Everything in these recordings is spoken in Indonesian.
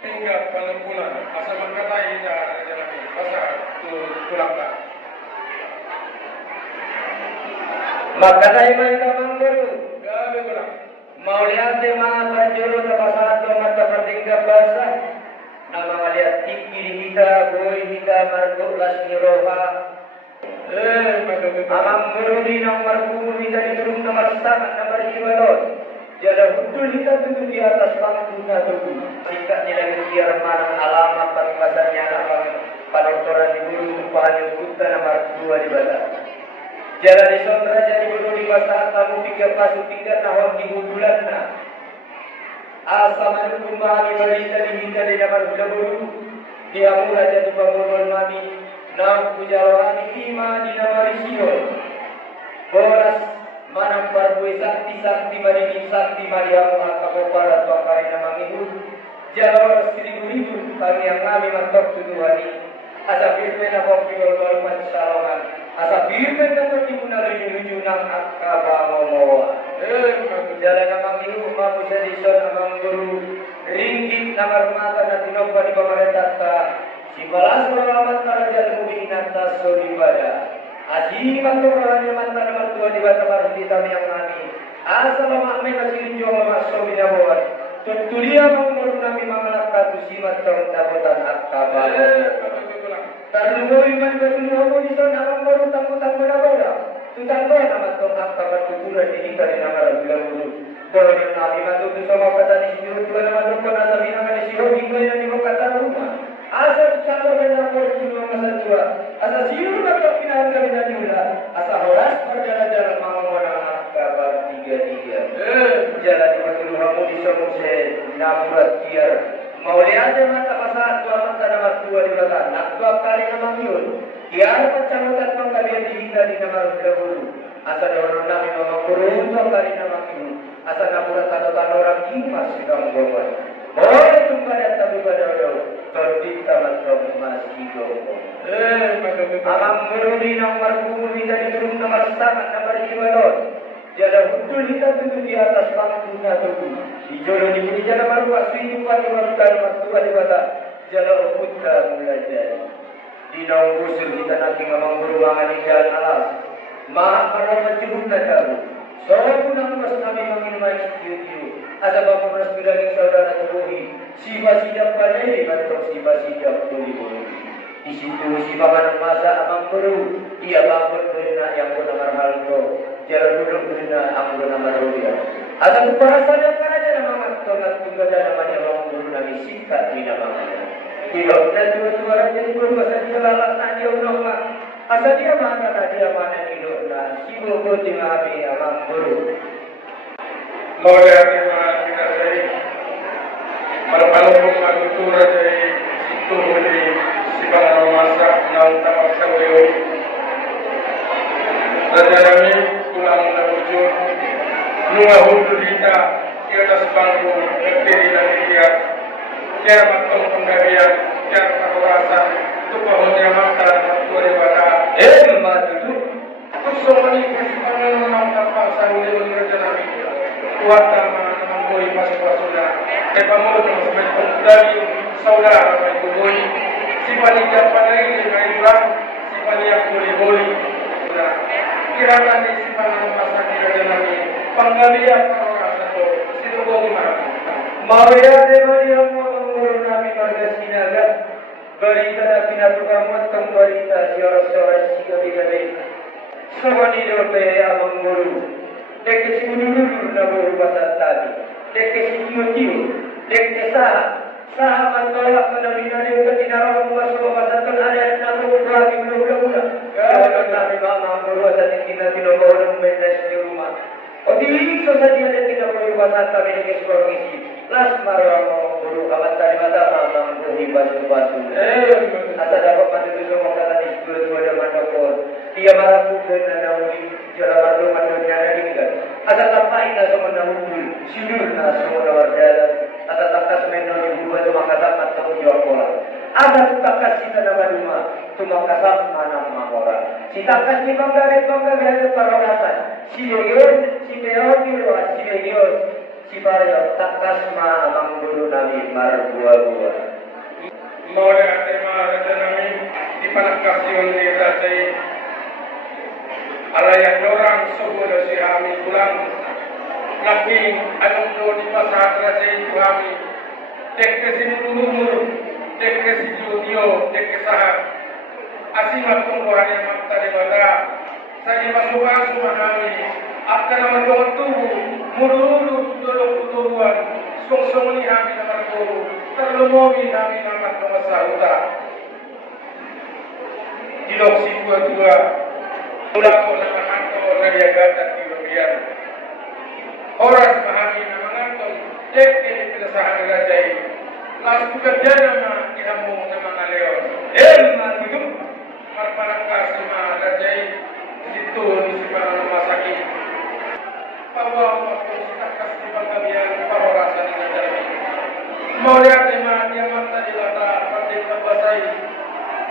hingga pengembulan asal mengkatai jalan pasar tulang tak. Maka tayo man kamang guru. Gabi ko lang. Maulihat yung mga parjuro na pasado matapating kabasa na mga lihat tikiri hita, buhay hita, mardulas ni Roha. Amang guru din ang marbumu hita di turun na marsakan na marjiwalon. Jala hudul hita tutu di atas panggung na tutu. Jika nilai kiar manang alamat paribasannya apang panoktoran di guru tumpahan yung kuta na mardua di batas. Jala di sondra jadi guru di pasar tamu tiga pasu tiga tahun di bulan na. Asa manukung mahami berita di hita di namar gula guru. Dia mula jadi bangun mami. Nam pujalawani ima di namar isiyo. Boras manang parbuai sakti marini sakti mariamu akapoparat wakari namang ibu. Jala waras ribu kami yang kami mantok tuduhani. Asa firme na pagpigol baluman sa salongan. Asa firme na pagpigol na luju-luju ng akabangomoa. Jala namang iu mapu sa dison amang guru. Ringgit na marmata na tinogba ni pamaretata. Si balas maramat na rajal mubinata solibada. Aji maturanya mantan mertua di bata marhita yang nami. Asa lamak may masilinjo mamasyo binabuan. Tutulia mau nami mangalak katu simat tong dapotan akabangomoa. Tarungo iman berungo di sana orang baru tangguh bola. Tutanggo nama tong akabat tutura di hikari nama bilang dulu. Kalau yang nabi mantu tu sama kata di sini tu nama tong kena sabi nama di sini hingga yang di kata rumah. Asa campur dengan dulu masa tua. Asa siur nak pinang kami nanti ulah. Asa horas perjalanan mengawal akabat tiga. Jalan di betul kamu di semua naburat tiar. Maulihat mata pasar tua mata nama tua di belakang. Nak tua kali nama miun. Kiar pencalotan pengkalian dihingga di nama guru. Asa orang nami nama guru tua kali nama miun. Asa naburat tano orang kipas sidang gomor. Boleh tunggu dan tabu badau. Terdikta matang masih gomor. Amang guru di nomor bumi dari turun nomor sangat nomor jiwalon. Jala hudul hita tentu di atas panggungnya tubuh. Di jodoh di jala baru asli upah dimarukan waktu di bata. Jala uputka mulai jadi. Di naung kusur kita nanti ngamang beruangan di jalan alas. Maaf para mencurut na tahu. Soal pun ang mas kami manginmay siyo-siyo. Asa ba pemras bilangin saudara tubuhi. Siba sidap panay, bantok siba sidap tuli-tuli. Di situ si paman masa amang beru. Ia bangun berina yang pun amar halko. Jalan duduk berina amang amar rulia. Asa kuparasan yang karaja namang tongat tunggal dan namanya amang beru nami sikat di namanya. Tidak dan dua-dua jadi berubah saja lalak nak dia ulang. Asal dia mana hidup lah. Sibuk tinggal di alam guru. Maulihat lima kita dari Marpalung Magutura dari situ dari Sibangan Masak Naung Tapak Sawayo. Raja kami pulang menuju Nunga Hudu Hita di atas bangku berdiri dan dilihat. Kaya matong penggabian, kaya pahurasan, tupahon yang makan, tua dewata. Matutu. Kusumani kesipangan memantapang saruli ulir janami. Kuatan menambui masuk-masuknya. Kepamut sebagai dari saudara bagi kubui. Sipani japanai dengan ibrah, sipani yang boleh-boleh. Kirakan di sipangan masa kira janami. Penggalian pahurasan itu, situ gimana? Maulihat yang mengurung nami marga sinaga. Berita na pinatukamot kang berita si oras-oras si gabi-gabi. Sama ni dope amang guru. Deke si unurur na guru pasal tadi. Deke si tiyo-tiyo. Deke saha mantolak na binari ugat tinarang mga sa pasal ada na guru lagi mula-mula. Kaya kami mamang guru sa tingin tinobaw ng menes di rumah. O dilig sa dia na tinabaw pasal kami ng eskorgisi. Las marang guru kawan tadi mata mamang guru basu-basu. Asa dapat pandu semua kata di seluruh dua mandapor. Dia marah pun dan nauni jalan baru mandunya ada kan. Asa tapai na semua nauni sindur na semua nawar jalan. Asa takas menol ibu itu makasap matang jawab pola. Asa takas kita nama rumah tu makasap mana mangora. Si takas ni bangga ada paronasan. Si begion Cipayo takasma amang guru nami mar buah-buah. Maulia tema raja nami di panakasiun di rajai alayak dorang sebuah si kami pulang laking anong do di pasat rajai itu kami dek kesin umur dek kesin dio dek kesahat asing akong rohani makta di bata saya masuk kami akan nama tubuh mururu dolok tubuhan song ni kami nama guru terlemomi kami nama masahuta dilok si dua ulah ko nama hanto nadia gata di rupiah horas mahami nama nganton dek di penasahan rajai las pekerja nama dihamu nama ngaleon hidup marpanak kasima rajai situ di simpan rumah sakit bahwa waktu setakas di pengkabian parorasan dengan jalan Maulia tema dia mata di lata pandai terbasai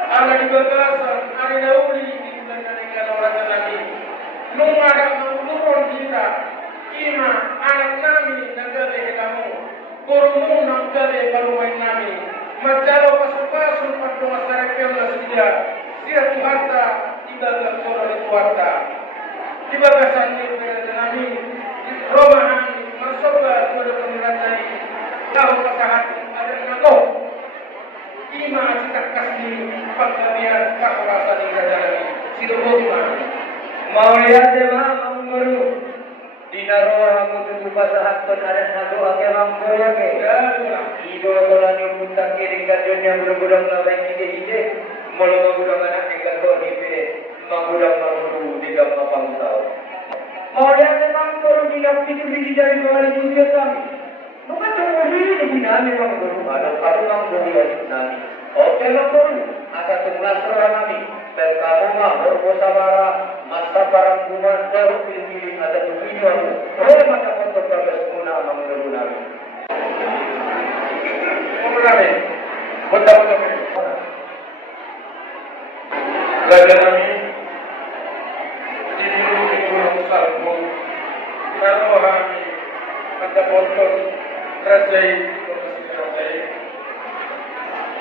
ala di bagasan hari dauli di dengan orang lagi nung ada menurun kita ima anak nami nagale kamu gurumu nagale baru main nami macalo pasu-pasu pada masyarakat sedia sia Tuharta ibadah sore Tuharta ibagasan di nami romahan masoba pada penirajai tahu kesahat ada nako ima sitak kasih pagkabian kakurasa di jalan sidobotma Maulia tema amang guru dinaro hamu tutu pasahat ton ada nado ake amang guru ake. Ido tolan yung puntang kiring kadyonya gudang labay kide-kide molo magudang anak ng kato ni pe magudang maguru di dalam mapangutaw. Maulia tema guru dinapiti-piti dari mga judya kami. Maka tumuli ni namin mga guru ano ang guru yun namin. Oke lang guru asa tunglas rohan namin. Pero kamu mah berbosabara masa parang buman baru pilih ada tujuh aku. Oleh mata untuk bagas muna amang guru namin. Mengenai betul-betul raja nami di minggu salmu lalu kami ada botol rajai rajai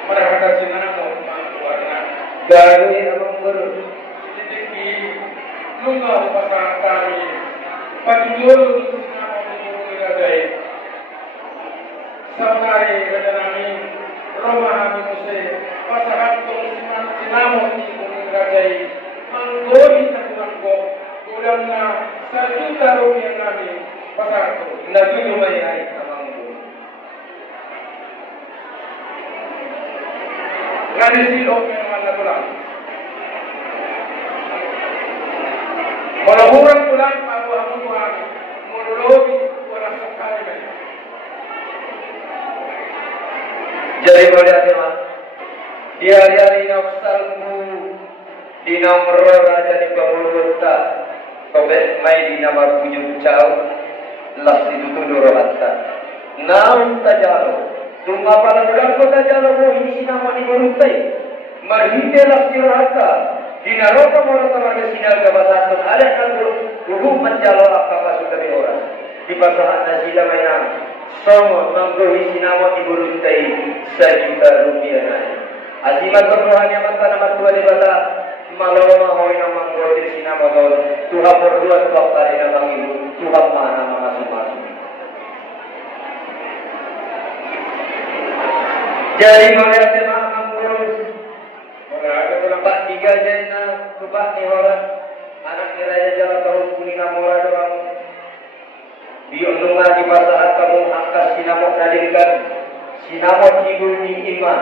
mereka sinana mau warna Gawe amang guru. jadi nunggu pasang kami patulur sinana mau rajai saunari raja nami Roma kami muse pasahat tong sinamon di gunung rajai manggori takuan ko ulang na sejuta rupiah kami pasahat tong Naging lumayan amang guru. ngani silok memang na tulang malahuran tulang pabu hamu kami mululogi wala sakali men Jadi maulia tema di hari-hari naksalmu di nomor raja di pemuluta kobet mai di nama pujuk cau las ditutulur hatta naum tajalo tunga pala bulan ko tajalo mo ini nama di berutai marhite las dirahata di naroka mo tamar sinal kabasatun ada kan ruhu menjalo apa sudah di orang di pasahan nasila mainan Somo manggohi sinama iburutai sejuta rupiah naik. Asimat berrohani mata nama tua di bata maloma hoi nama manggohi sinama gaul Tuhan berdua waktu hari nama ibu Tuhan mana masing-masing. Jadi mana tema manggohi Pak tiga jena rubah ni orang anak nilai jalan tahun kuning amora orang di undungan di pasahat kamu angkas sinamok nadirikan sinamok ibu ni iman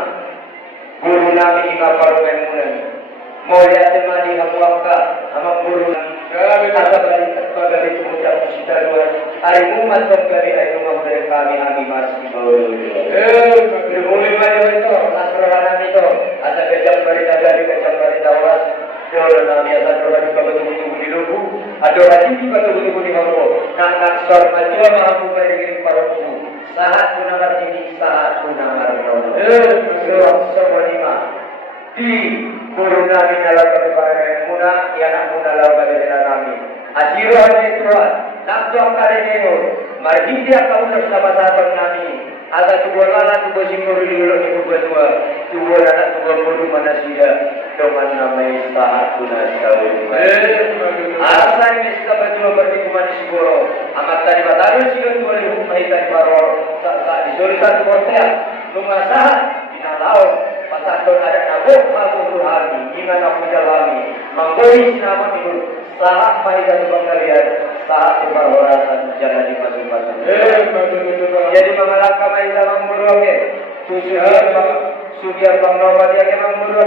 guru nami ima parumemunan mau lihat tema di hamuaka ama guru nami asa balik terpagar itu mengucap sita luar hari umat terkari hari rumah dari kami masih bawa boleh mana itu asrohanan itu asa kejam berita dari kejam berita was Dolo nami asa doa di betul-betul di lubu ada hati di betul-betul di hamu nak sor maju mahu beri paroku sahat punamar ini sahat punamar nono semua lima di guru nami dalam kebebaran muna yang nak muna dalam kebebaran kami asiro hanya Tuhan nak tuang kare neno Mari dia kau nak sama sahabat kami. Ada tubuh lala tubuh singgur di ulo ni berdua. Tubuh anak tubuh bodoh manusia. Dengan nama sahat guna sahur. Asa ini setelah berdua berdiku manis boro. Amat tadi bataru siun tuan ibu mahikan baro. Saat disulisan kortea. Lumah sahat dinalau. Pasakon ada nabuk habu Tuhan. Ingat aku jalami. Menggoi nama ibu. Sahat mahikan tuan kalian. Saat kemarhorasan jangan dimasuk-masuk. Jadi mengalahkan main dalam muruh ke. Sugiar bang Nobat yang memang muruh.